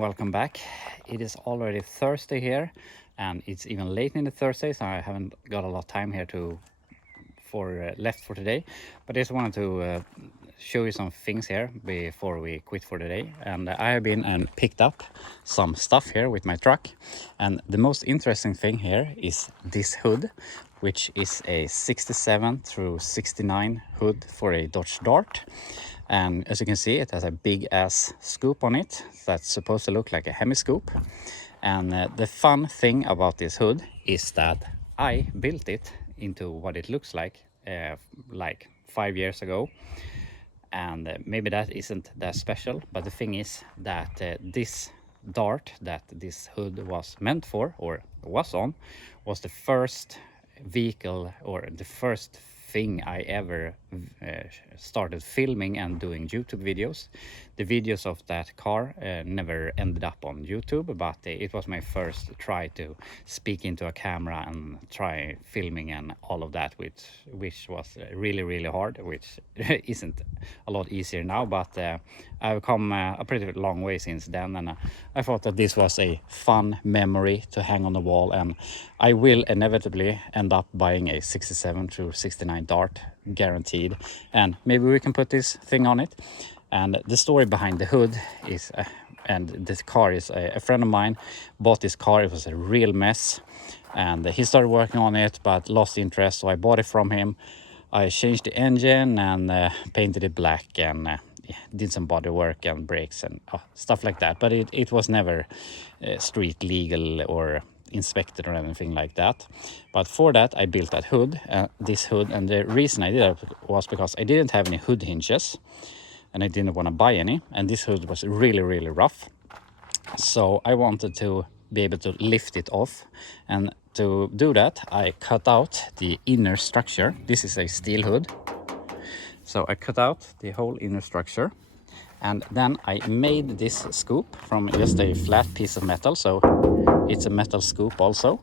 and welcome back. It is already Thursday here, and it's even late in the Thursday, so I haven't got a lot of time here left for today. But I just wanted to show you some things here before we quit for the day. And I have been and picked up some stuff here with my truck, and the most interesting thing here is this hood, which is a 67 through 69 hood for a Dodge Dart. And as you can see, it has a big ass scoop on it that's supposed to look like a hemi scoop. And the fun thing about this hood is that I built it into what it looks like 5 years ago. And maybe that isn't that special, but the thing is that this Dart that this hood was meant for, or was on, was the first vehicle or the first thing I ever started filming and doing YouTube videos. The videos of that car never ended up on YouTube, but it was my first try to speak into a camera and try filming and all of that, which was really hard, which isn't a lot easier now, but I've come a pretty long way since then, and I thought that this was a fun memory to hang on the wall, and I will inevitably end up buying a 67 through 69 Dart, guaranteed, and maybe we can put this thing on it. And the story behind the hood is and this car is a friend of mine bought this car. It was a real mess, and he started working on it but lost interest, so I bought it from him. I changed the engine and painted it black, and did some body work and brakes and stuff like that, but it was never street legal or inspected or anything like that. But for that I built that hood, this hood, and the reason I did it was because I didn't have any hood hinges and I didn't want to buy any, and this hood was really rough, so I wanted to be able to lift it off. And to do that I cut out the inner structure. This is a steel hood, so I cut out the whole inner structure, and then I made this scoop from just a flat piece of metal, so it's a metal scoop also.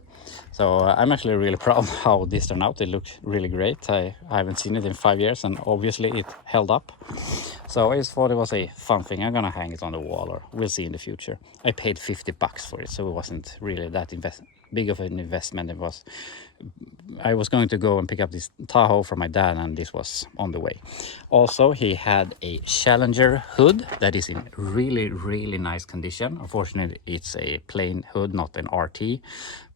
So I'm actually really proud of how this turned out. It looked really great. I haven't seen it in 5 years, and obviously it held up. So I just thought it was a fun thing. I'm gonna hang it on the wall, or we'll see in the future. I paid $50 for it, so it wasn't really that big of an investment. I was going to go and pick up this Tahoe from my dad, and this was on the way. Also, he had a Challenger hood that is in really nice condition. Unfortunately, it's a plain hood, not an RT,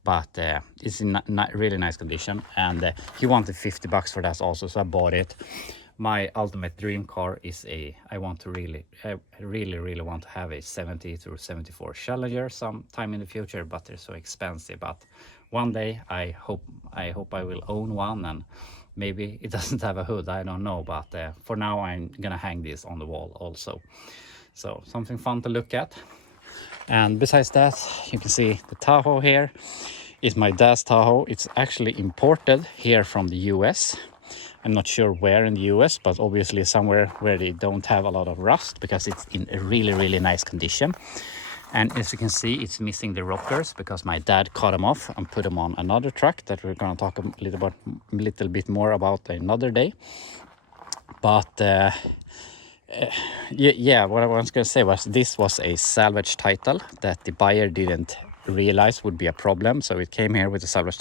but it's in really nice condition, and he wanted $50 for that also, so I bought it. My ultimate dream car is I really want to have a 70 through 74 Challenger sometime in the future, but they're so expensive. But one day I hope I will own one, and maybe it doesn't have a hood, I don't know, but for now I'm gonna hang this on the wall also. So something fun to look at. And besides that, you can see the Tahoe here is my dad's Tahoe. It's actually imported here from the US. I'm not sure where in the US, but obviously somewhere where they don't have a lot of rust, because it's in a really nice condition. And as you can see, it's missing the rockers because my dad cut them off and put them on another truck that we're going to talk a little bit more about another day. But yeah, what I was going to say was this was a salvage title that the buyer didn't realize would be a problem, so it came here with a salvage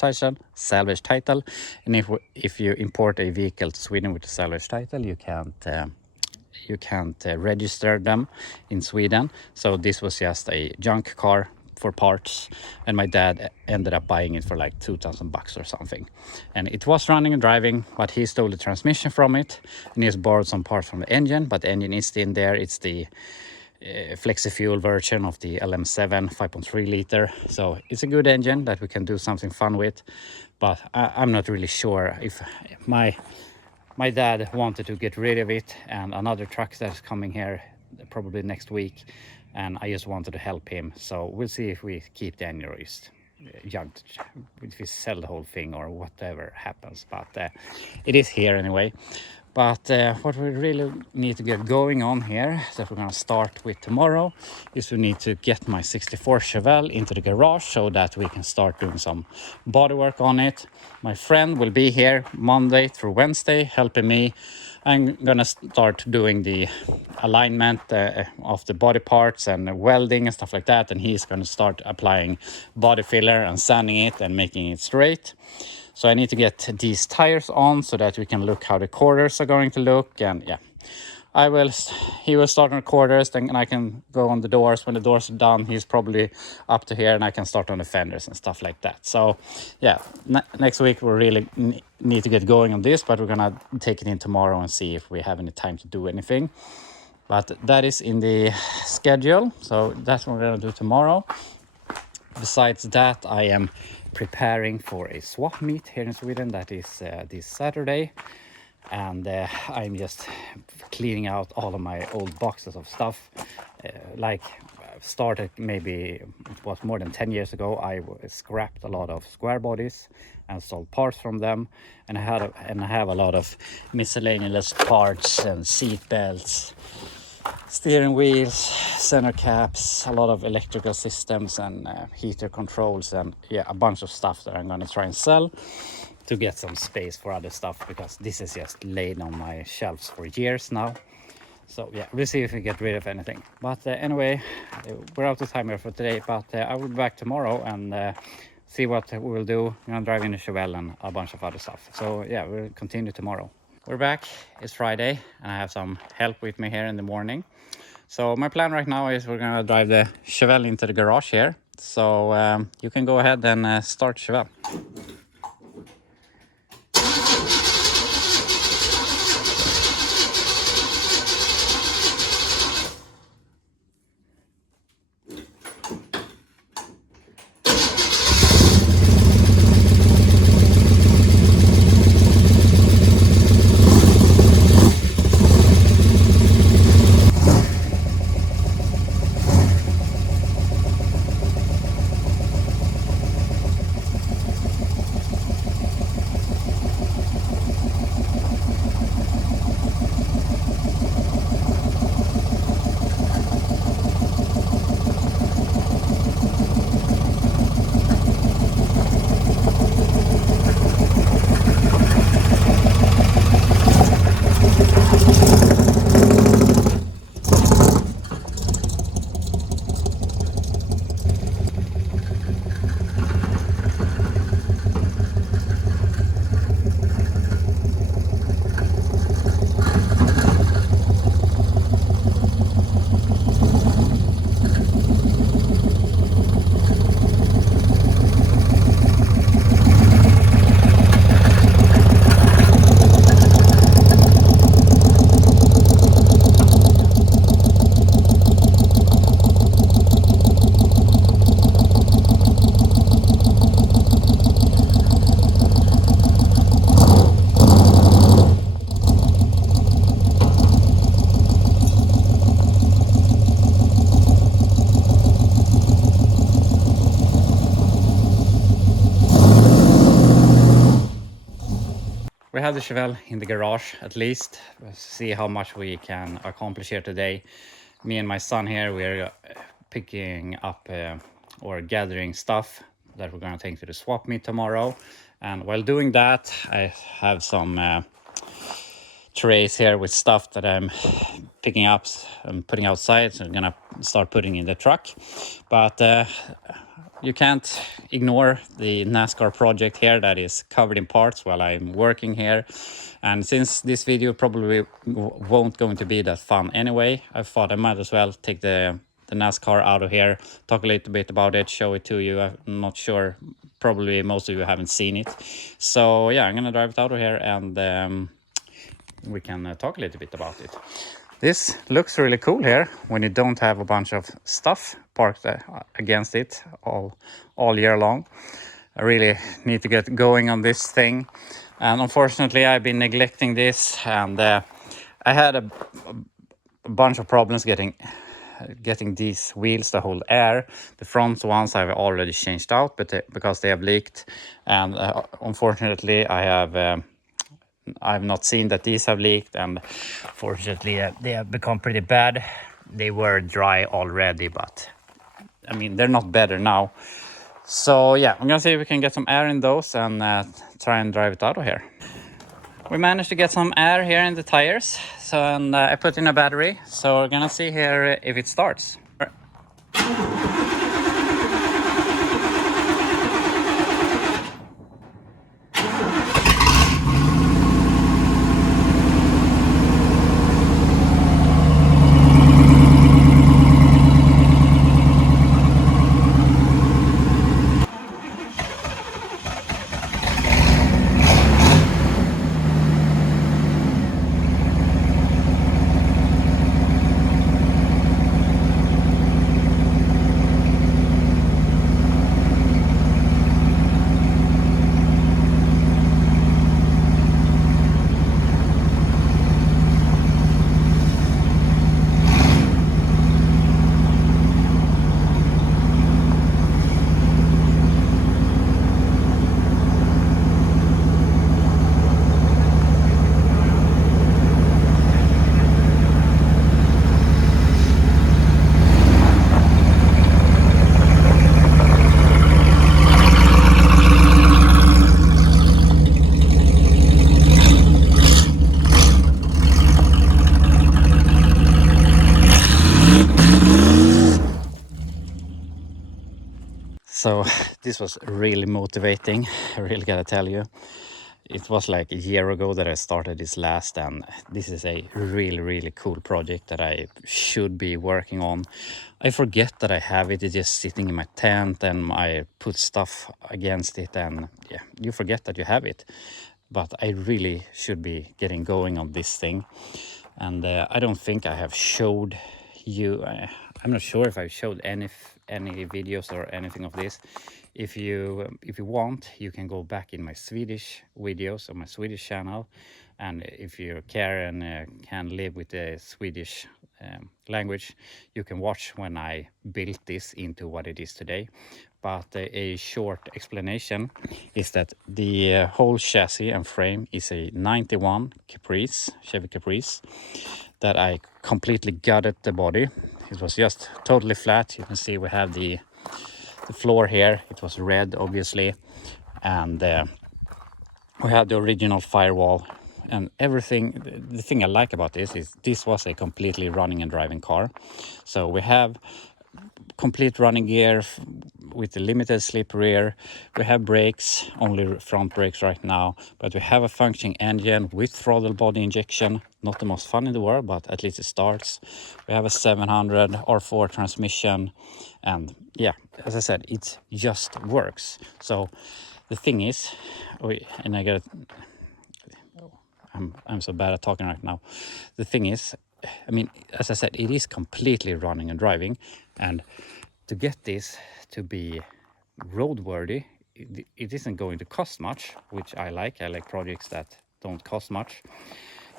title. And if you import a vehicle to Sweden with a salvage title, you can't register them in Sweden. So this was just a junk car for parts, and my dad ended up buying it for like $2,000 or something. And it was running and driving, but he stole the transmission from it, and he has borrowed some parts from the engine, but the engine is still in there. It's the flexi-fuel version of the LM7 5.3 liter, so it's a good engine that we can do something fun with. But I'm not really sure if my dad wanted to get rid of it, and another truck that's coming here probably next week, and I just wanted to help him. So we'll see if we keep the engine, or if we sell the whole thing or whatever happens, but it is here anyway. But what we really need to get going on here, that we're going to start with tomorrow, is we need to get my 64 Chevelle into the garage so that we can start doing some body work on it. My friend will be here Monday through Wednesday helping me. I'm gonna start doing the alignment of the body parts and welding and stuff like that, and he's gonna start applying body filler and sanding it and making it straight. So I need to get these tires on so that we can look how the quarters are going to look. And yeah, he will start on the quarters, then I can go on the doors. When the doors are done, he's probably up to here and I can start on the fenders and stuff like that. So yeah, next week we really need to get going on this, but we're gonna take it in tomorrow and see if we have any time to do anything. But that is in the schedule, so that's what we're gonna do tomorrow. Besides that, I am preparing for a swap meet here in Sweden. That is this Saturday, and I'm just cleaning out all of my old boxes of stuff. Like started, maybe it was more than 10 years ago. I scrapped a lot of square bodies and sold parts from them, and I have a lot of miscellaneous parts and seat belts, steering wheels, center caps, a lot of electrical systems and heater controls, and yeah, a bunch of stuff that I'm going to try and sell to get some space for other stuff, because this is just laid on my shelves for years now. So yeah, we'll see if we get rid of anything. But anyway, we're out of time here for today, but I will be back tomorrow and see what we will do. I'm gonna drive in a Chevelle and a bunch of other stuff. So yeah, we'll continue tomorrow. We're back. It's Friday and I have some help with me here in the morning. So my plan right now is we're gonna drive the Chevelle into the garage here. So you can go ahead and start Chevelle. We have the Chevelle in the garage at least. Let's see how much we can accomplish here today. Me and my son here, we're picking up or gathering stuff that we're going to take to the swap meet tomorrow. And while doing that, I have some trays here with stuff that I'm picking up and putting outside. So I'm going to start putting in the truck. But you can't ignore the Nascar project here that is covered in parts while I'm working here. And since this video probably won't going to be that fun anyway, I thought I might as well take the Nascar out of here, talk a little bit about it, show it to you. I'm not sure, probably most of you haven't seen it. So yeah, I'm gonna drive it out of here and we can talk a little bit about it. This looks really cool here when you don't have a bunch of stuff parked against it all year long. I really need to get going on this thing, and unfortunately I've been neglecting this, and I had a bunch of problems getting these wheels to hold air. The front ones I've already changed out, but because they have leaked, and unfortunately I have I've not seen that these have leaked, and fortunately they have become pretty bad. They were dry already, but I mean, they're not better now. So yeah, I'm gonna see if we can get some air in those and try and drive it out of here. We managed to get some air here in the tires, so and I put in a battery, so we're gonna see here if it starts. So this was really motivating, I really gotta tell you. It was like a year ago that I started this last, and this is a really cool project that I should be working on. I forget that I have it. It's just sitting in my tent and I put stuff against it, and yeah, you forget that you have it. But I really should be getting going on this thing. And I don't think I have showed you, I'm not sure if I showed any videos or anything of this. If you want, you can go back in my Swedish videos on my Swedish channel, and if you care and can live with the Swedish language, you can watch when I built this into what it is today. But a short explanation is that the whole chassis and frame is a 91 Caprice, Chevy Caprice, that I completely gutted the body. It was just totally flat. You can see we have the floor here. It was red, obviously, and we had the original firewall and everything. The thing I like about this is this was a completely running and driving car. So we have complete running gear with the limited slip rear. We have brakes, only front brakes right now, but we have a functioning engine with throttle body injection. Not the most fun in the world, but at least it starts. We have a 700 R4 transmission, and yeah, as I said, it just works. So the thing is, and I got, I'm so bad at talking right now. The thing is, I mean, as I said, it is completely running and driving, and to get this to be roadworthy, it isn't going to cost much, which I like. I like projects that don't cost much.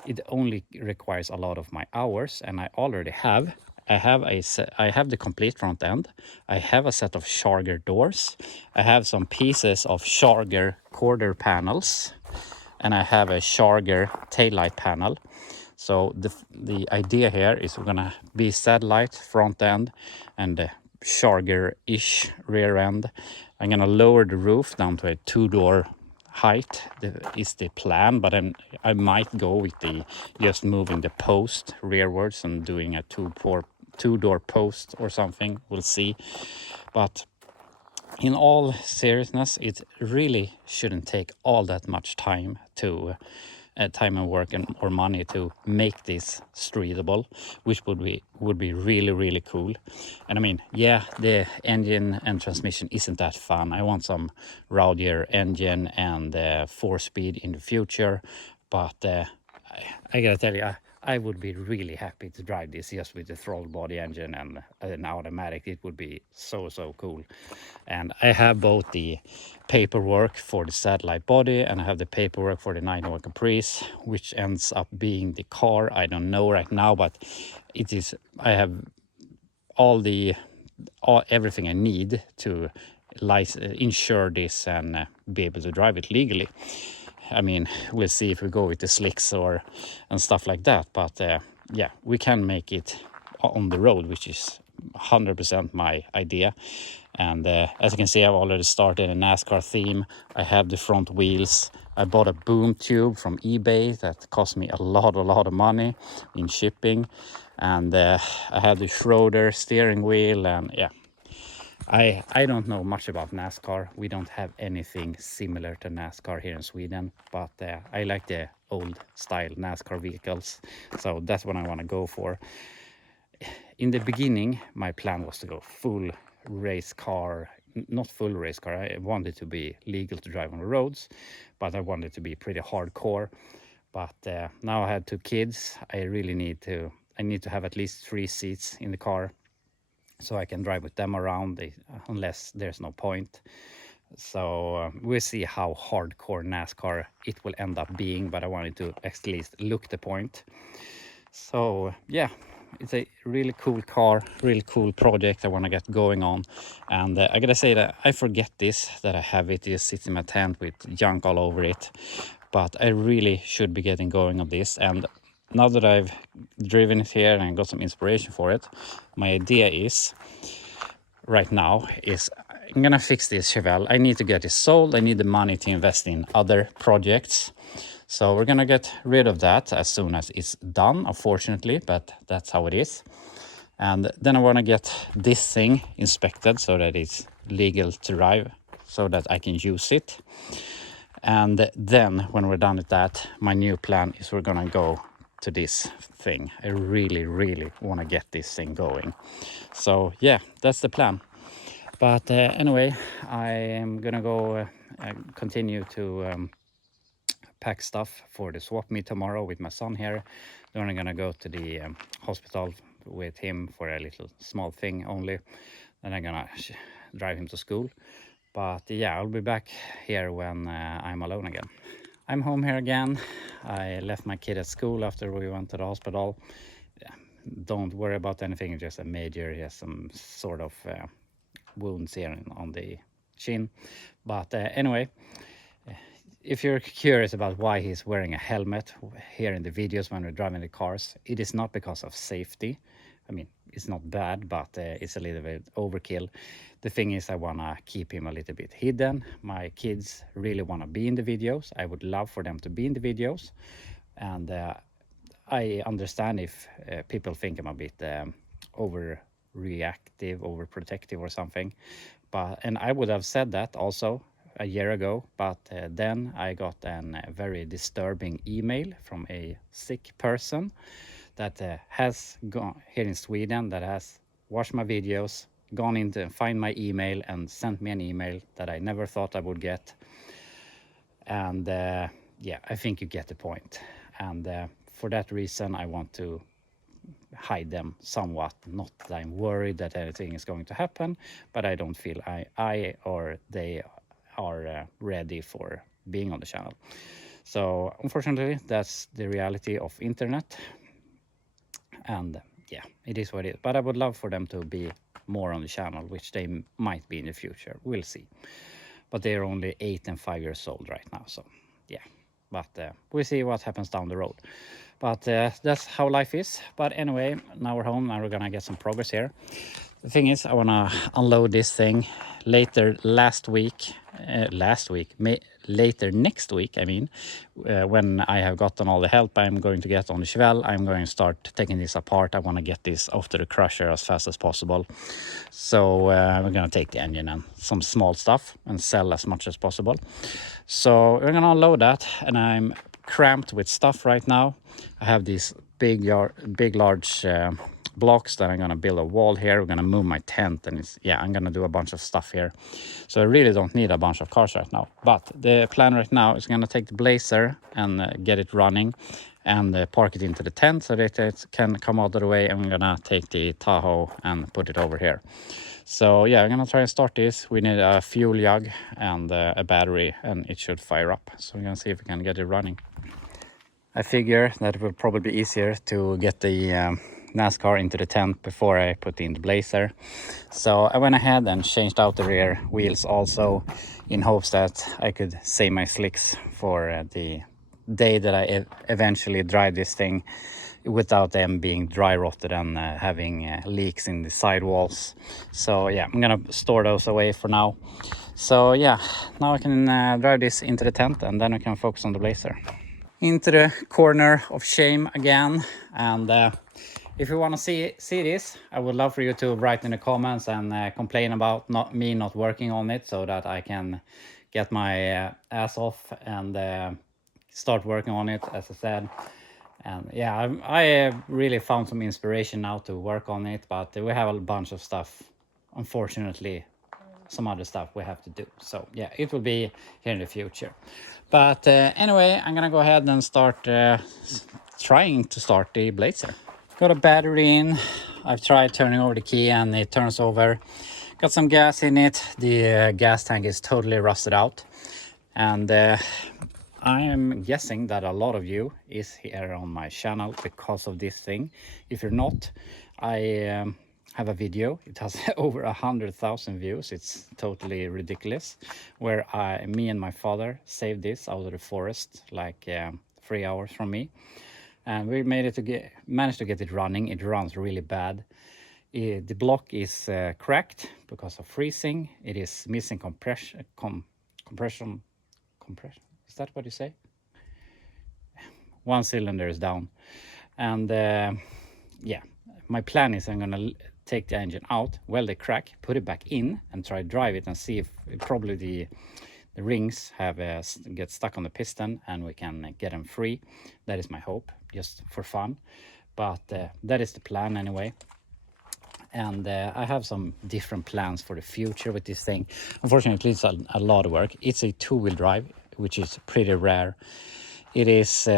It only requires a lot of my hours, and I already have. I have the complete front end. I have a set of Charger doors. I have some pieces of Charger quarter panels, and I have a Charger taillight panel. So the idea here is we're gonna be satellite front end and Charger-ish rear end. I'm gonna lower the roof down to a 2-door height is the plan, but I might go with the just moving the post rearwards and doing a 2-door post or something. We'll see. But in all seriousness, it really shouldn't take all that much time to time and work or money to make this streetable, which would be really cool. And I mean, yeah, the engine and transmission isn't that fun. I want some rowdier engine and 4-speed in the future, but I gotta tell you, I would be really happy to drive this just with the throttle body engine and an automatic. It would be so cool. And I have both the paperwork for the satellite body and I have the paperwork for the 91 Caprice, which ends up being the car. I don't know right now, but it is. I have everything I need to insure this and be able to drive it legally. I mean, we'll see if we go with the slicks and stuff like that. But yeah, we can make it on the road, which is 100% my idea. And as you can see, I've already started a Nascar theme. I have the front wheels. I bought a boom tube from eBay that cost me a lot of money in shipping. And I have the Schroeder steering wheel, and yeah, I don't know much about NASCAR. We don't have anything similar to NASCAR here in Sweden, but I like the old style NASCAR vehicles, so that's what I want to go for. In the beginning, my plan was to go full race car, not full race car. I wanted to be legal to drive on the roads, but I wanted to be pretty hardcore. But now I had 2 kids. I need to have at least 3 seats in the car, so I can drive with them around, unless there's no point. So we'll see how hardcore NASCAR it will end up being, but I wanted to at least look the point. So yeah, it's a really cool car, really cool project I want to get going on. And I gotta say that I forget that I have it. It sits in my tent with junk all over it, but I really should be getting going on this. And now that I've driven it here and got some inspiration for it, my idea is right now is I'm gonna fix this Chevelle. I need to get it sold. I need the money to invest in other projects. So we're gonna get rid of that as soon as it's done, unfortunately, but that's how it is. And then I wanna get this thing inspected so that it's legal to drive, so that I can use it. And then when we're done with that, my new plan is we're gonna go to this thing. I really want to get this thing going. So yeah, that's the plan. But anyway, I am gonna go continue to pack stuff for the swap meet tomorrow with my son here. Then I'm gonna go to the hospital with him for a little small thing only. Then I'm gonna drive him to school. But yeah, I'll be back here when I'm alone again. I'm home here again. I left my kid at school after we went to the hospital. Don't worry about anything, just a major, he has some sort of wounds here on the chin. But anyway, if you're curious about why he's wearing a helmet here in the videos when we're driving the cars, it is not because of safety. I mean, it's not bad, but it's a little bit overkill. The thing is, I want to keep him a little bit hidden. My kids really want to be in the videos. I would love for them to be in the videos. And I understand if people think I'm a bit overreactive, overprotective or something. And I would have said that also a year ago, but then I got a very disturbing email from a sick person that has gone here in Sweden, that has watched my videos, gone in to find my email and sent me an email that I never thought I would get. And yeah, I think you get the point. And for that reason, I want to hide them somewhat. Not that I'm worried that anything is going to happen, but I don't feel I or they are ready for being on the channel. So unfortunately, that's the reality of internet. And yeah, it is what it is. But I would love for them to be more on the channel, which they might be in the future. We'll see. But they're only 8 and 5 years old right now. So yeah, but we'll see what happens down the road. But that's how life is. But anyway, now we're home. Now we're gonna get some progress here. The thing is, I wanna unload this thing later next week, I mean, when I have gotten all the help I'm going to get on the Chevelle. I'm going to start taking this apart. I want to get this off to the crusher as fast as possible. So we're going to take the engine and some small stuff and sell as much as possible. So we're going to unload that, and I'm cramped with stuff right now. I have these big large blocks that I'm gonna build a wall here. We're gonna move my tent, and I'm gonna do a bunch of stuff here. So I really don't need a bunch of cars right now. But the plan right now is gonna take the Blazer and get it running and park it into the tent so that it can come out of the way. I'm gonna take the Tahoe and put it over here. So yeah, I'm gonna try and start this. We need a fuel jug and a battery, and it should fire up. So we're gonna see if we can get it running. I figure that it will probably be easier to get the Nascar into the tent before I put in the Blazer. So I went ahead and changed out the rear wheels also, in hopes that I could save my slicks for the day that I eventually drive this thing without them being dry rotted and having leaks in the sidewalls. So yeah, I'm gonna store those away for now. So yeah, now I can drive this into the tent, and then I can focus on the Blazer. Into the corner of shame again, and if you want to see this, I would love for you to write in the comments and complain about me not working on it, so that I can get my ass off and start working on it, as I said. And yeah, I really found some inspiration now to work on it, but we have a bunch of stuff, unfortunately, some other stuff we have to do. So yeah, it will be here in the future. But anyway, I'm gonna go ahead and start trying to start the Blazer. Got a battery in. I've tried turning over the key and it turns over. Got some gas in it. The gas tank is totally rusted out, and I am guessing that a lot of you is here on my channel because of this thing. If you're not, I have a video. It has over 100,000 views. It's totally ridiculous, where me and my father saved this out of the forest, like 3 hours from me, and we managed to get it running. It runs really bad. The block is cracked because of freezing. It is missing compression. Is that what you say? One cylinder is down, and yeah, my plan is I'm gonna take the engine out, weld the crack, put it back in, and try to drive it and see if probably the rings have get stuck on the piston and we can get them free. That is my hope, just for fun. But that is the plan anyway. And I have some different plans for the future with this thing. Unfortunately, it's a lot of work. It's a two-wheel drive, which is pretty rare. It is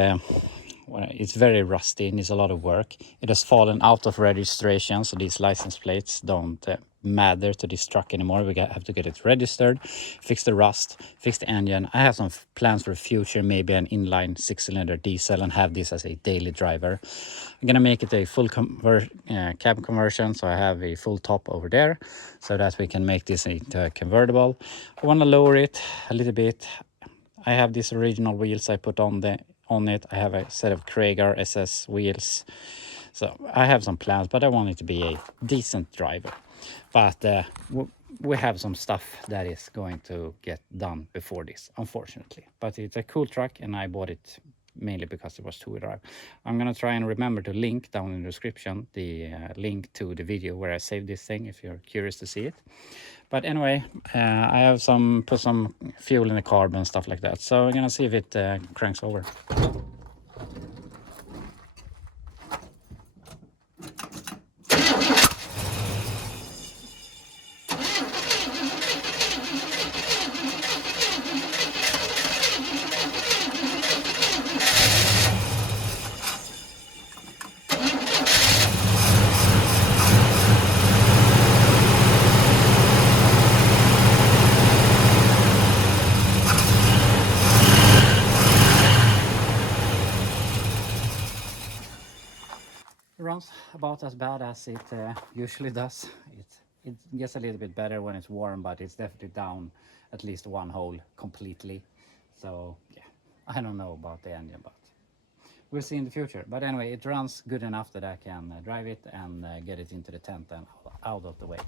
it's very rusty and it's a lot of work. It has fallen out of registration, so these license plates don't matter to this truck anymore. We have to get it registered, fix the rust, fix the engine. I have some plans for the future, maybe an inline 6-cylinder diesel, and have this as a daily driver. I'm gonna make it a full cab conversion, so I have a full top over there, so that we can make this into a convertible. I want to lower it a little bit. I have these original wheels I put on it. I have a set of Krager SS wheels. So I have some plans, but I want it to be a decent driver. But we have some stuff that is going to get done before this, unfortunately. But it's a cool truck, and I bought it mainly because it was two-wheel drive. I'm gonna try and remember to link down in the description the link to the video where I saved this thing, if you're curious to see it. But anyway, I have put some fuel in the carb and stuff like that, so I'm gonna see if it cranks over. Runs about as bad as it usually does. It gets a little bit better when it's warm, but it's definitely down at least one hole completely. So yeah, I don't know about the engine, but we'll see in the future. But anyway, it runs good enough that I can drive it and get it into the tent and out of the way.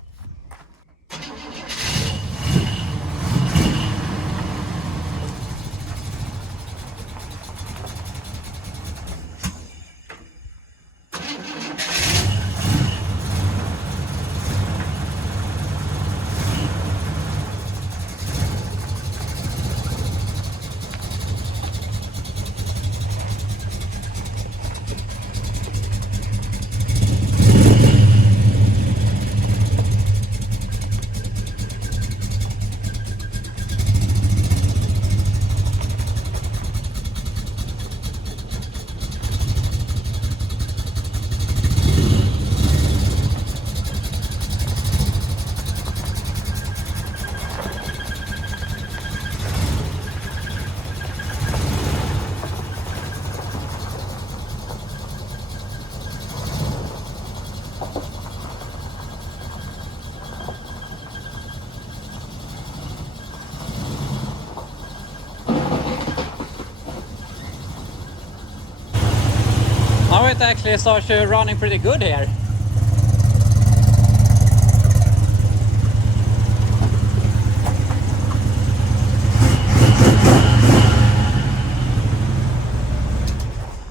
it actually starts running pretty good here.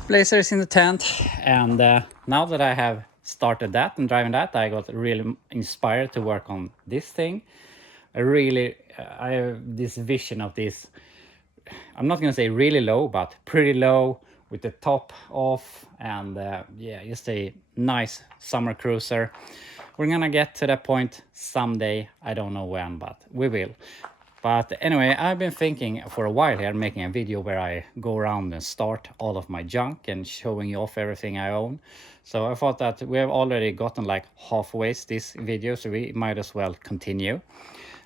Blazer is in the tent, and now that I have started that and driving that, I got really inspired to work on this thing. I have this vision of this, I'm not gonna say really low, but pretty low with the top off, and yeah, just a nice summer cruiser. We're gonna get to that point someday. I don't know when, but we will. But anyway, I've been thinking for a while here, making a video where I go around and start all of my junk and showing you off everything I own. So I thought that we have already gotten like halfway this video, so we might as well continue.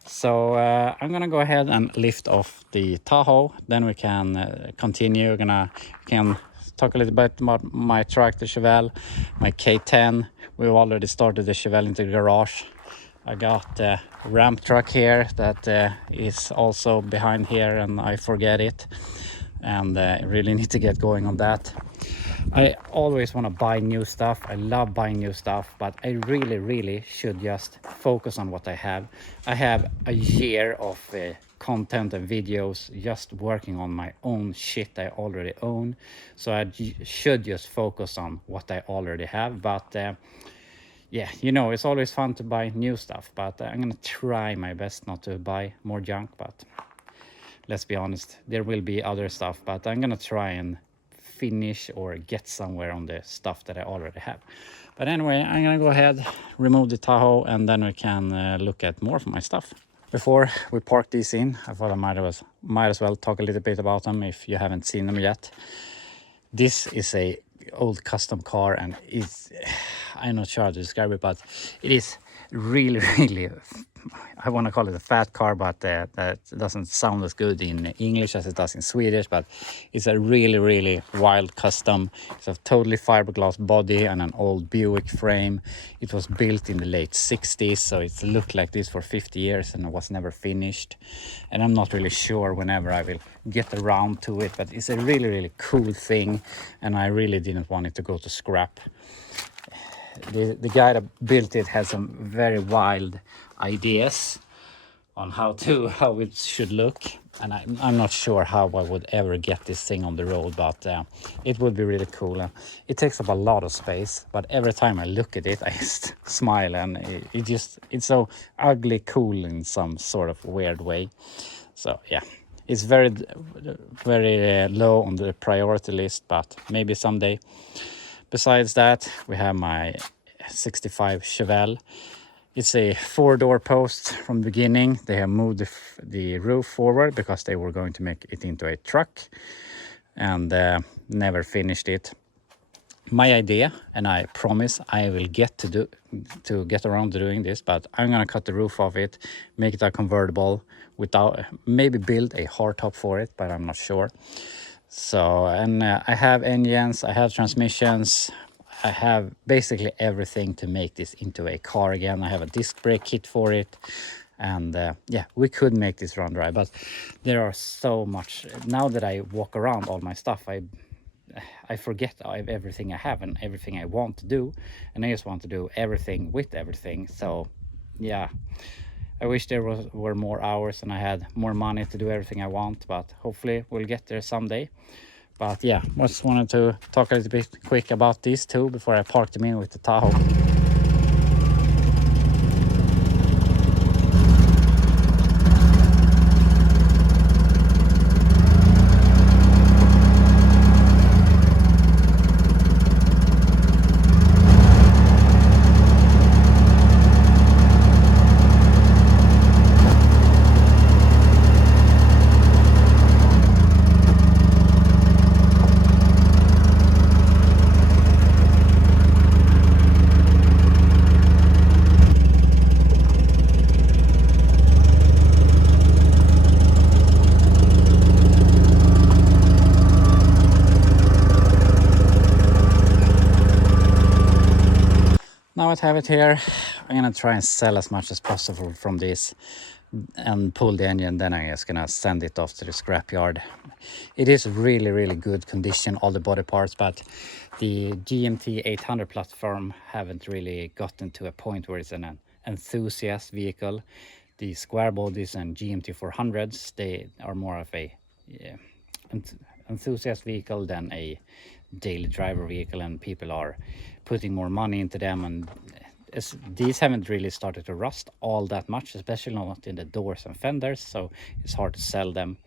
So I'm gonna go ahead and lift off the Tahoe, then we can continue. Can talk a little bit about my truck, the Chevelle, my K10. We've already started the Chevelle into the garage. I got a ramp truck here that is also behind here, and I forget it, and really need to get going on that. I always want to buy new stuff. I love buying new stuff, but I really should just focus on what I have. I have a year of content and videos just working on my own shit I already own, so I should just focus on what I already have. But yeah, you know, it's always fun to buy new stuff, but I'm gonna try my best not to buy more junk. But let's be honest, there will be other stuff, but I'm gonna try and finish or get somewhere on the stuff that I already have. But anyway, I'm gonna go ahead, remove the Tahoe, and then we can look at more of my stuff. Before we park these in, I thought I might as well talk a little bit about them if you haven't seen them yet. This is a old custom car, and I'm not sure how to describe it, but it is really I want to call it a fat car, but that doesn't sound as good in English as it does in Swedish. But it's a really wild custom. It's a totally fiberglass body and an old Buick frame. It was built in the late 60s, so it's looked like this for 50 years and it was never finished. And I'm not really sure whenever I will get around to it, but it's a really cool thing, and I really didn't want it to go to scrap. The guy that built it has some very wild ideas on how it should look, and I'm not sure how I would ever get this thing on the road, but it would be really cool. It takes up a lot of space, but every time I look at it I just smile, and it's so ugly cool in some sort of weird way. So yeah, it's very low on the priority list, but maybe someday. Besides that, we have my 65 Chevelle. It's a 4-door post from the beginning. They have moved the roof forward because they were going to make it into a truck, and never finished it. My idea, and I promise I will get get around to doing this, but I'm gonna cut the roof off it, make it a convertible, without maybe build a hardtop for it, but I'm not sure. So, and I have engines, I have transmissions, I have basically everything to make this into a car again. I have a disc brake kit for it, and yeah, we could make this run dry, but there are so much. Now that I walk around all my stuff, I forget everything I have and everything I want to do, and I just want to do everything with everything. So yeah, I wish there were more hours and I had more money to do everything I want, but hopefully we'll get there someday. But yeah, just wanted to talk a little bit quick about these two before I park them in with the Tahoe. Now I have it here. I'm gonna try and sell as much as possible from this and pull the engine, then I'm just gonna send it off to the scrapyard. It is really good condition, all the body parts, but the GMT 800 platform haven't really gotten to a point where it's an enthusiast vehicle. The square bodies and GMT 400s, they are more of a enthusiast vehicle than a daily driver vehicle, and people are putting more money into them, and these haven't really started to rust all that much, especially not in the doors and fenders, so it's hard to sell them.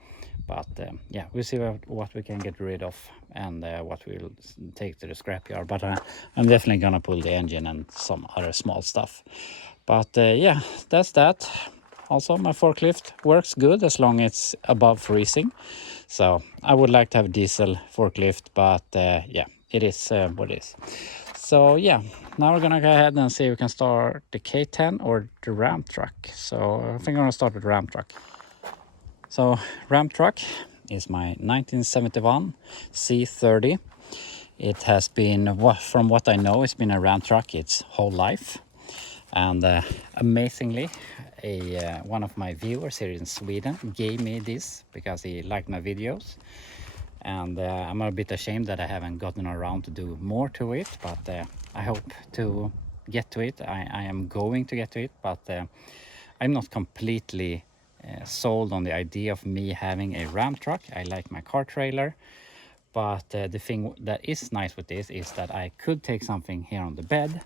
But yeah, we'll see what we can get rid of and what we'll take to the scrapyard. But I'm definitely gonna pull the engine and some other small stuff. But yeah, that's that. Also, my forklift works good as long as it's above freezing. So I would like to have a diesel forklift, but yeah, it is what it is. So yeah, now we're gonna go ahead and see if we can start the K10 or the Ram truck. So I think I'm gonna start with the Ram truck. So Ram truck is my 1971 C30. It has been, from what I know, it's been a Ram truck its whole life. And amazingly, one of my viewers here in Sweden gave me this because he liked my videos. And I'm a bit ashamed that I haven't gotten around to do more to it, but I hope to get to it. I am going to get to it, but I'm not completely sold on the idea of me having a Ram truck. I like my car trailer, but the thing that is nice with this is that I could take something here on the bed,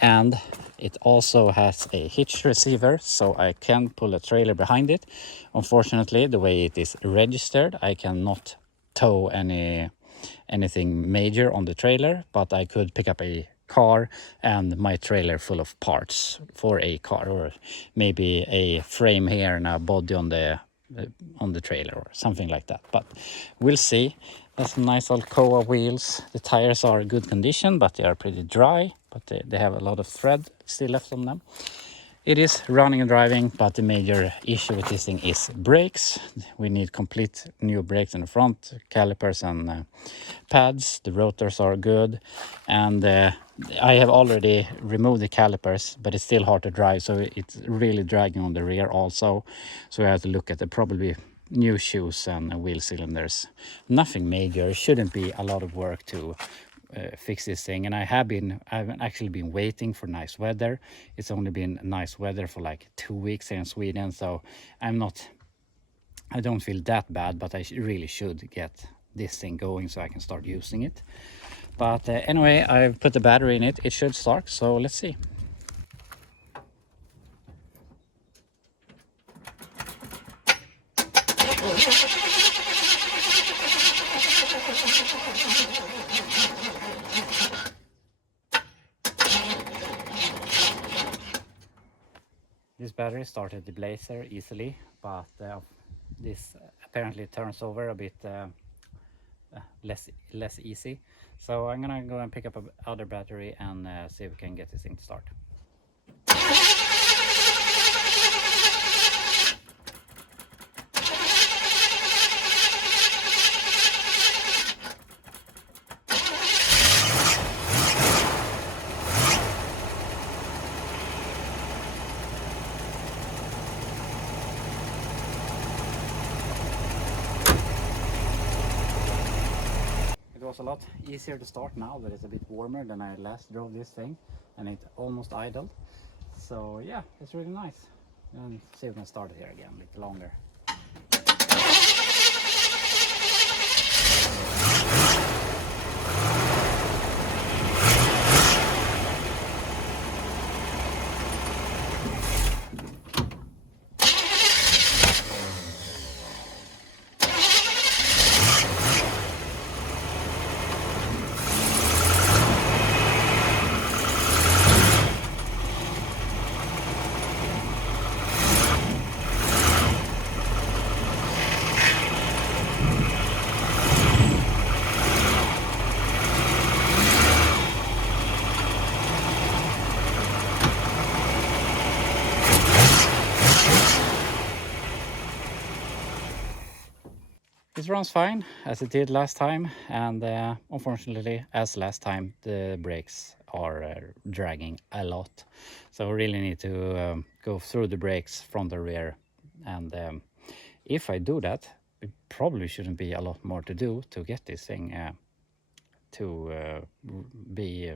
and it also has a hitch receiver, so I can pull a trailer behind it. Unfortunately, the way it is registered, I cannot tow anything major on the trailer, but I could pick up a car and my trailer full of parts for a car, or maybe a frame here and a body on the trailer or something like that. But we'll see. That's nice old Koa wheels. The tires are in good condition, but they are pretty dry, but they have a lot of thread still left on them. It is running and driving, but the major issue with this thing is brakes. We need complete new brakes in the front, calipers and pads. The rotors are good, and I have already removed the calipers, but it's still hard to drive, so it's really dragging on the rear also. So I have to look at probably new shoes and wheel cylinders. Nothing major. Shouldn't be a lot of work to fix this thing. And I've actually been waiting for nice weather. It's only been nice weather for like 2 weeks here in Sweden, so I don't feel that bad, but I really should get this thing going so I can start using it. But anyway, I've put the battery in it. It should start, so let's see. This battery started the Blazer easily, but this apparently turns over a bit less easy. So I'm gonna go and pick up another battery and see if we can get this thing to start. It was a lot easier to start now that it's a bit warmer than I last drove this thing, and it almost idled. So yeah, it's really nice. And see if we can start it here again a bit longer. It runs fine as it did last time, and unfortunately, as last time, the brakes are dragging a lot. So we really need to go through the brakes from the rear, and if I do that, it probably shouldn't be a lot more to do to get this thing be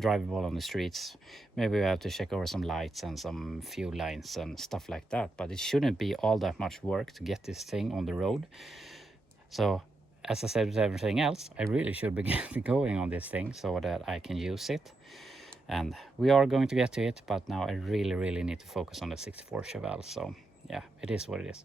drivable on the streets. Maybe we have to check over some lights and some fuel lines and stuff like that, but it shouldn't be all that much work to get this thing on the road. So as I said with everything else, I really should be going on this thing so that I can use it. And we are going to get to it, but now I really need to focus on the 64 Chevelle. So yeah, it is what it is.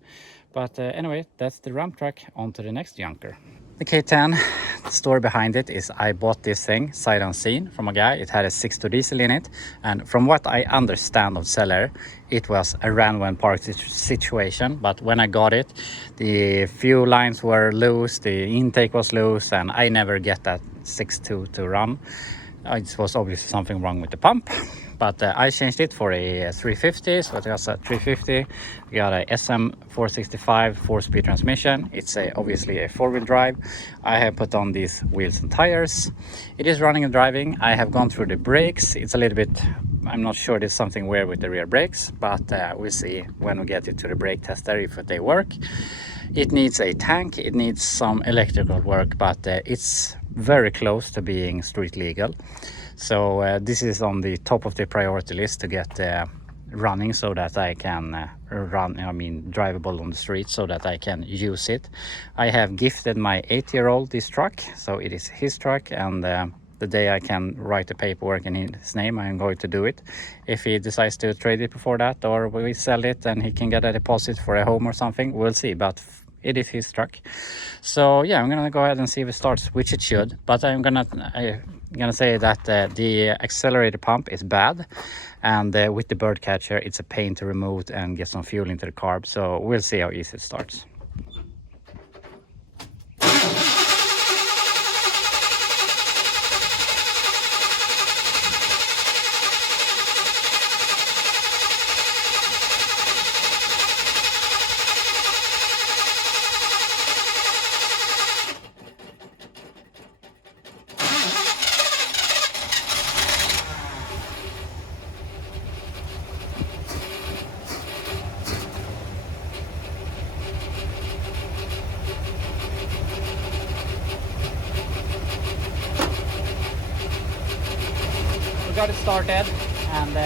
But anyway, that's the ramp track. On to the next junker. The K10, the story behind it is I bought this thing sight unseen from a guy. It had a 6.2 diesel in it, and from what I understand of seller, it was a random park situation. But when I got it, the fuel lines were loose, the intake was loose, and I never get that 6.2 to run. It was obviously something wrong with the pump, but I changed it for a 350, so it was a 350. We got a SM465 4-speed transmission. It's obviously a 4-wheel drive. I have put on these wheels and tires. It is running and driving. I have gone through the brakes. It's a little bit, I'm not sure there's something weird with the rear brakes, but we'll see when we get it to the brake tester if they work. It needs a tank, it needs some electrical work, but it's very close to being street legal. So this is on the top of the priority list to get running so that I can drivable on the street so that I can use it. I have gifted my 8-year-old this truck, so it is his truck, and the day I can write the paperwork in his name, I'm going to do it. If he decides to trade it before that, or we sell it and he can get a deposit for a home or something, we'll see, but it is his truck. So yeah, I'm gonna go ahead and see if it starts, which it should, but I'm gonna say that the accelerator pump is bad, and with the bird catcher it's a pain to remove and get some fuel into the carb. So we'll see how easy it starts. Got it started, and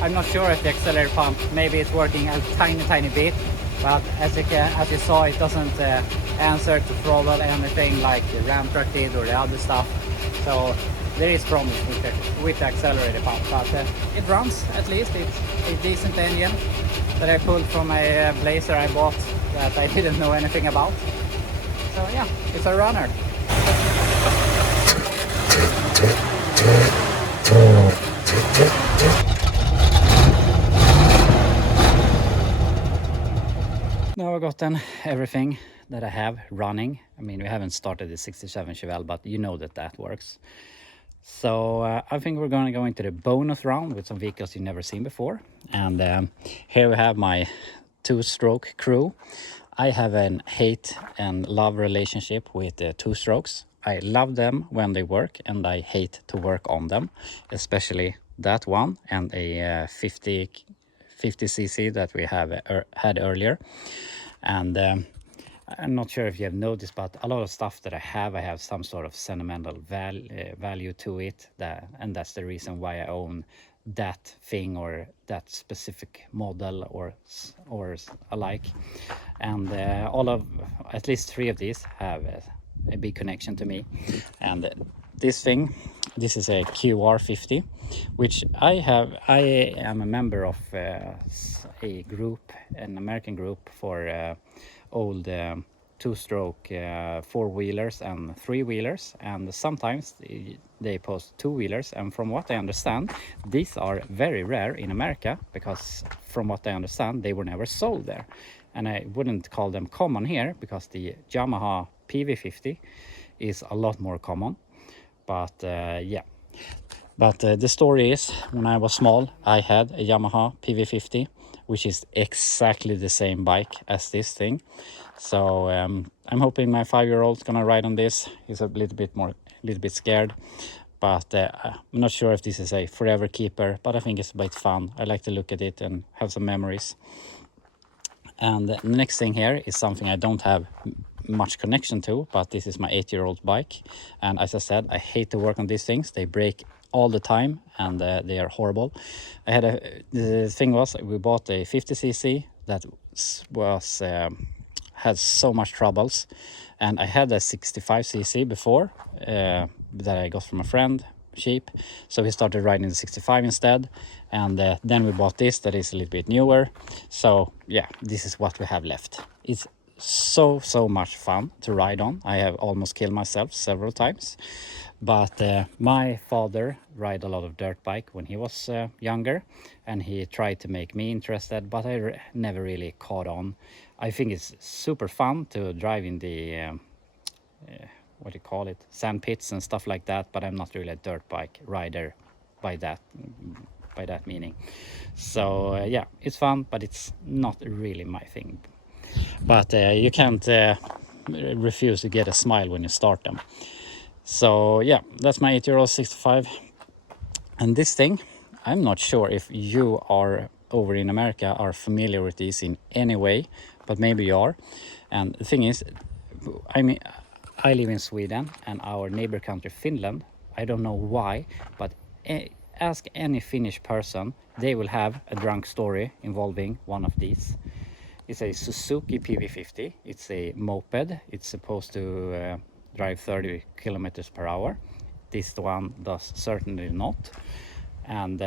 I'm not sure if the accelerator pump, maybe it's working a tiny bit, but as you saw, it doesn't answer to throttle anything like the Ram truck did or the other stuff. So there is promise with the accelerator pump, but it runs. At least it's a decent engine that I pulled from a Blazer I bought that I didn't know anything about. So yeah, it's a runner. Now I've gotten everything that I have running. I mean, we haven't started the 67 Chevelle, but you know that works. So I think we're going to go into the bonus round with some vehicles you've never seen before. And here we have my 2-stroke crew. I have an hate and love relationship with 2-strokes. I love them when they work, and I hate to work on them, especially that one and a 50cc that we have had earlier. And I'm not sure if you have noticed, but a lot of stuff that I have some sort of sentimental value to it, and that's the reason why I own that thing or that specific model or alike. And at least 3 of these have a big connection to me. And this is a QR50, which I am a member of a group, an American group for old 2-stroke 4-wheelers and 3-wheelers, and sometimes they post 2-wheelers, and from what I understand, these are very rare in America, because from what I understand, they were never sold there. And I wouldn't call them common here, because the Yamaha PV50 is a lot more common. But yeah, but the story is, when I was small, I had a Yamaha PV50, which is exactly the same bike as this thing. So I'm hoping my 5-year-old's gonna ride on this. He's a little bit scared, but I'm not sure if this is a forever keeper, but I think it's a bit fun. I like to look at it and have some memories. And the next thing here is something I don't have much connection to, but this is my 8-year-old bike, and as I said, I hate to work on these things. They break all the time, and they are horrible. The thing was, we bought a 50cc that was had so much troubles, and I had a 65cc before that I got from a friend cheap, so we started riding the 65 instead, and then we bought this that is a little bit newer. So yeah, this is what we have left. It's so much fun to ride on. I have almost killed myself several times, but my father ride a lot of dirt bike when he was younger, and he tried to make me interested, but I never really caught on. I think it's super fun to drive in the what do you call it, sand pits and stuff like that, but I'm not really a dirt bike rider by that meaning. So yeah, it's fun, but it's not really my thing. But you can't refuse to get a smile when you start them. So yeah, that's my 8-year-old 65. And this thing, I'm not sure if you are over in America are familiar with these in any way, but maybe you are. And the thing is, I mean, I live in Sweden, and our neighbor country Finland, I don't know why, but ask any Finnish person, they will have a drunk story involving one of these. It's a Suzuki PV50. It's a moped. It's supposed to drive 30 kilometers per hour. This one does certainly not. And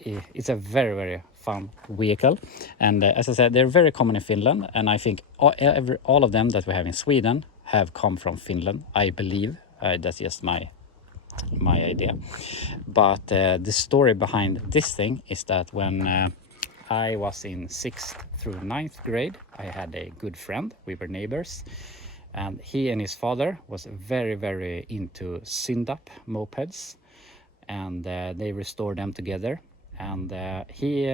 it's a very fun vehicle. And as I said, they're very common in Finland. And I think all of them that we have in Sweden have come from Finland, I believe. That's just my idea. But the story behind this thing is that when I was in 6th through 9th grade, I had a good friend. We were neighbors, and he and his father was very into Syndap mopeds, and they restored them together. And he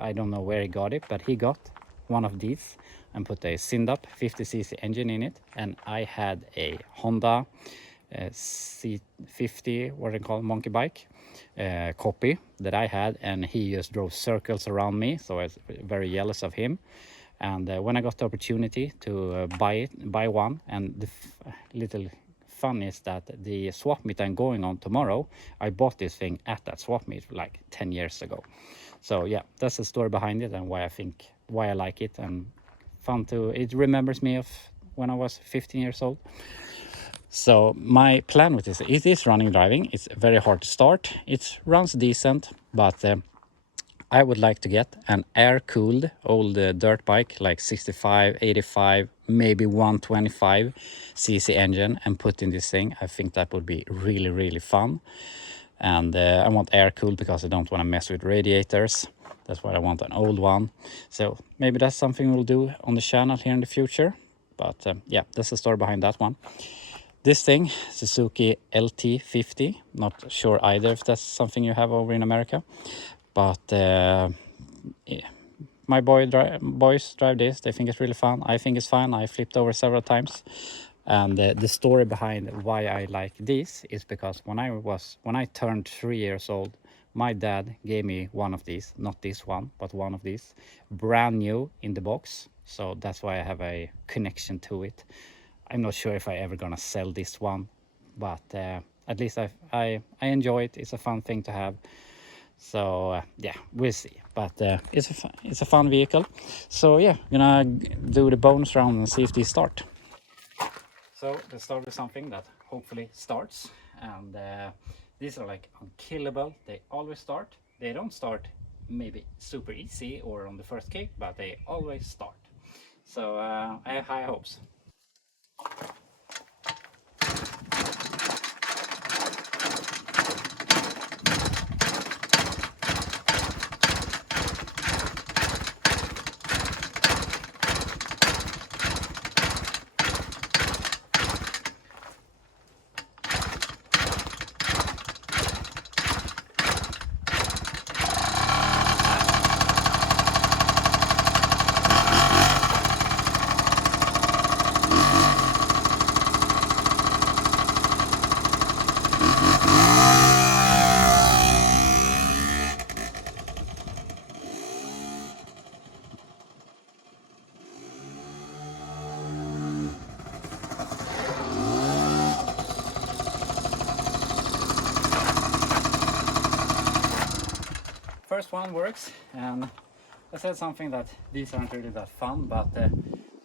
I don't know where he got it, but he got one of these and put a Syndap 50cc engine in it, and I had a Honda C50, what do you call it, monkey bike copy that I had, and he just drove circles around me, so I was very jealous of him. And when I got the opportunity to buy one, and the little fun is that the swap meet I'm going on tomorrow, I bought this thing at that swap meet like 10 years ago. So yeah, that's the story behind it, and why I like it, and it remembers me of when I was 15 years old. So my plan with this, it is running driving. It's very hard to start. It runs decent, but I would like to get an air-cooled old dirt bike, like 65, 85, maybe 125cc engine, and put in this thing. I think that would be really fun. And I want air-cooled because I don't want to mess with radiators. That's why I want an old one. So maybe that's something we'll do on the channel here in the future. But yeah, that's the story behind that one. This thing, Suzuki LT50, not sure either if that's something you have over in America. But yeah, my boys drive this. They think it's really fun. I think it's fun. I flipped over several times. And the story behind why I like this is because when I turned 3 years old, my dad gave me one of these, not this one, but one of these, brand new in the box. So that's why I have a connection to it. I'm not sure if I ever gonna sell this one, but at least I enjoy it. It's a fun thing to have. So yeah, we'll see. But it's a fun vehicle. So yeah, gonna do the bonus round and see if these start. So let's start with something that hopefully starts. And these are like unkillable. They always start. They don't start maybe super easy or on the first kick, but they always start. So I have high hopes. first one works, and I said something that these aren't really that fun, but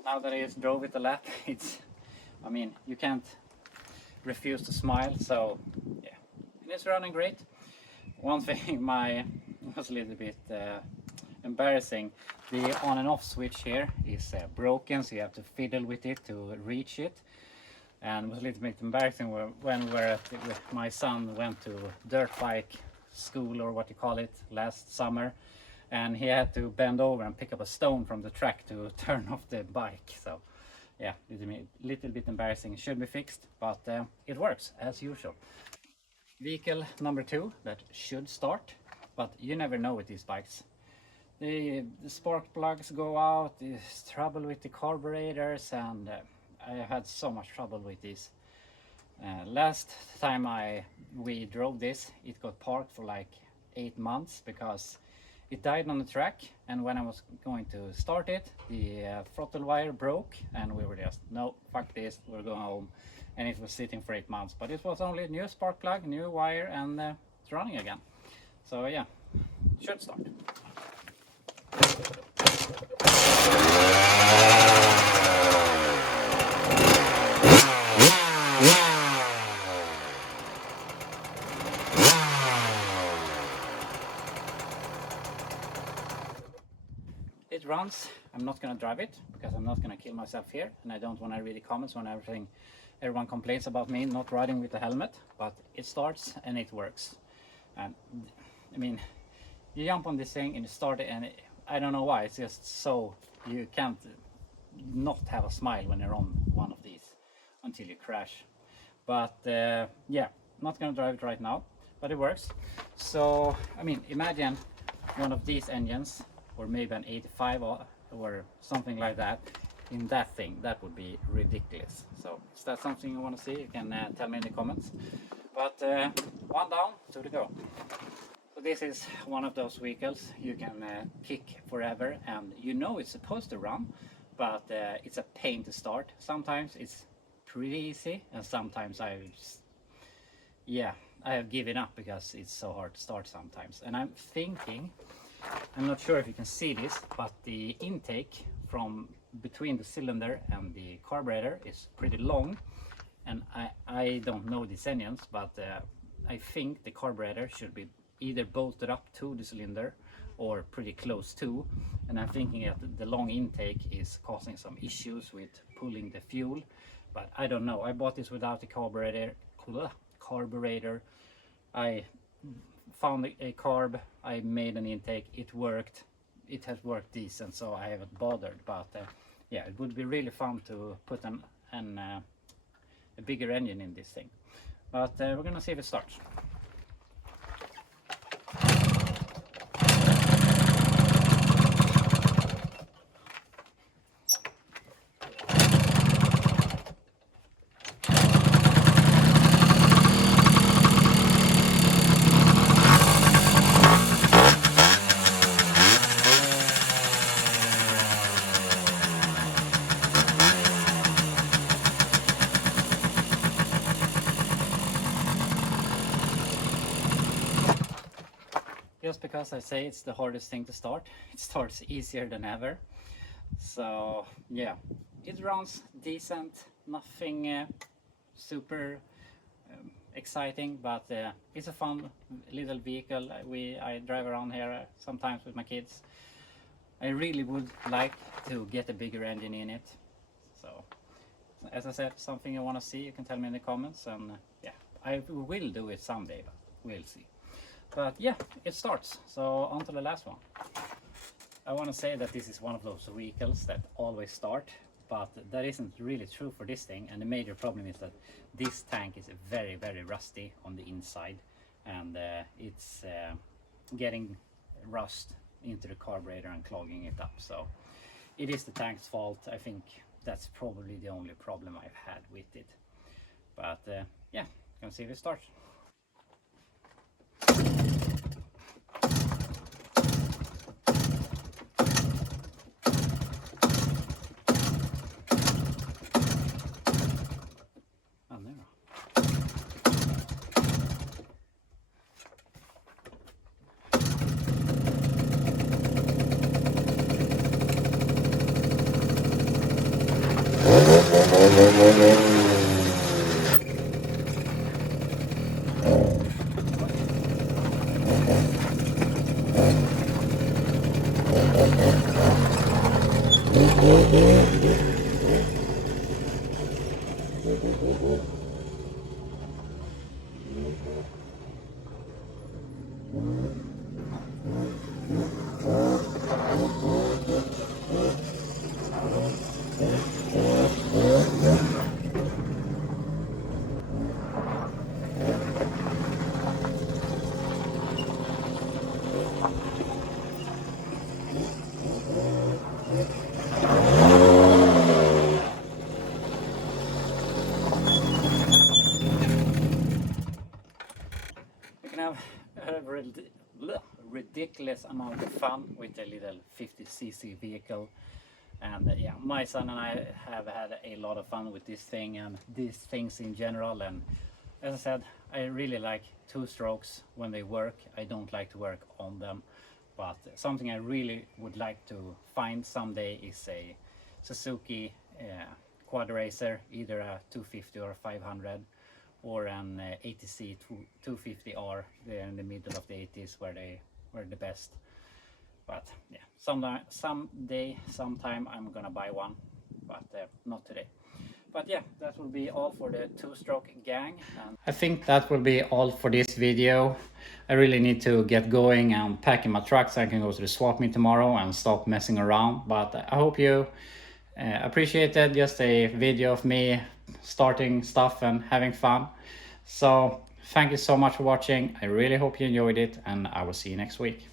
now that I just drove it a lap, I mean, you can't refuse to smile, so yeah, and it's running great. One thing was a little bit embarrassing. The on and off switch here is broken, so you have to fiddle with it to reach it. And it was a little bit embarrassing when my son went to dirt bike school, or what you call it, last summer, and he had to bend over and pick up a stone from the track to turn off the bike. So yeah, little bit embarrassing. It should be fixed, but it works as usual. Vehicle number 2 that should start, but you never know with these bikes. The spark plugs go out, there's trouble with the carburetors, and I had so much trouble with these. Last time we drove this, it got parked for like 8 months because it died on the track, and when I was going to start it, the throttle wire broke, and we were just, no, fuck this, we're going home. And it was sitting for 8 months, but it was only a new spark plug, new wire, and it's running again. So yeah, should start. It runs. I'm not gonna drive it because I'm not gonna kill myself here, and I don't want to read the comments on everything. Everyone complains about me not riding with the helmet, but it starts and it works. And I mean, you jump on this thing and you start it, and I don't know why, it's just so, you can't not have a smile when you're on one of these until you crash. But yeah, not gonna drive it right now, but it works. So I mean, imagine one of these engines, or maybe an 85 or something like that, in that thing. That would be ridiculous. So is that something you want to see? You can tell me in the comments. But one down, 2 to go. So this is one of those vehicles you can kick forever, and you know it's supposed to run, but it's a pain to start. Sometimes it's pretty easy, and sometimes I have given up because it's so hard to start sometimes. And I'm thinking, I'm not sure if you can see this, but the intake from between the cylinder and the carburetor is pretty long, and I don't know these engines, but I think the carburetor should be either bolted up to the cylinder or pretty close to, and I'm thinking that the long intake is causing some issues with pulling the fuel, but I don't know. I bought this without the carburetor. I found a carb, I made an intake, it worked, it has worked decent, so I haven't bothered. But yeah, it would be really fun to put a bigger engine in this thing. But we're gonna see if it starts. Just because I say it's the hardest thing to start, it starts easier than ever. So yeah, it runs decent, nothing super exciting, but it's a fun little vehicle. I drive around here sometimes with my kids. I really would like to get a bigger engine in it. So as I said, something you want to see, you can tell me in the comments, and yeah, I will do it someday, but we'll see. But yeah, it starts. So on to the last one. I want to say that this is one of those vehicles that always start, but that isn't really true for this thing. And the major problem is that this tank is very, very rusty on the inside, and it's getting rust into the carburetor and clogging it up. So it is the tank's fault. I think that's probably the only problem I've had with it. But yeah, gonna see if it starts. You can have a ridiculous amount of fun with a little 50cc vehicle. And yeah, my son and I have had a lot of fun with this thing and these things in general. And as I said, I really like two strokes when they work. I don't like to work on them, but something I really would like to find someday is a Suzuki quad racer, either a 250 or 500, or an 80C 250R. They're in the middle of the 80s where they were the best. But yeah, someday, sometime I'm gonna buy one, but not today. But yeah, that will be all for the two-stroke gang. And I think that will be all for this video. I really need to get going and packing my truck so I can go to the swap meet tomorrow and stop messing around. But I hope you appreciated just a video of me starting stuff and having fun. So thank you so much for watching. I really hope you enjoyed it, and I will see you next week.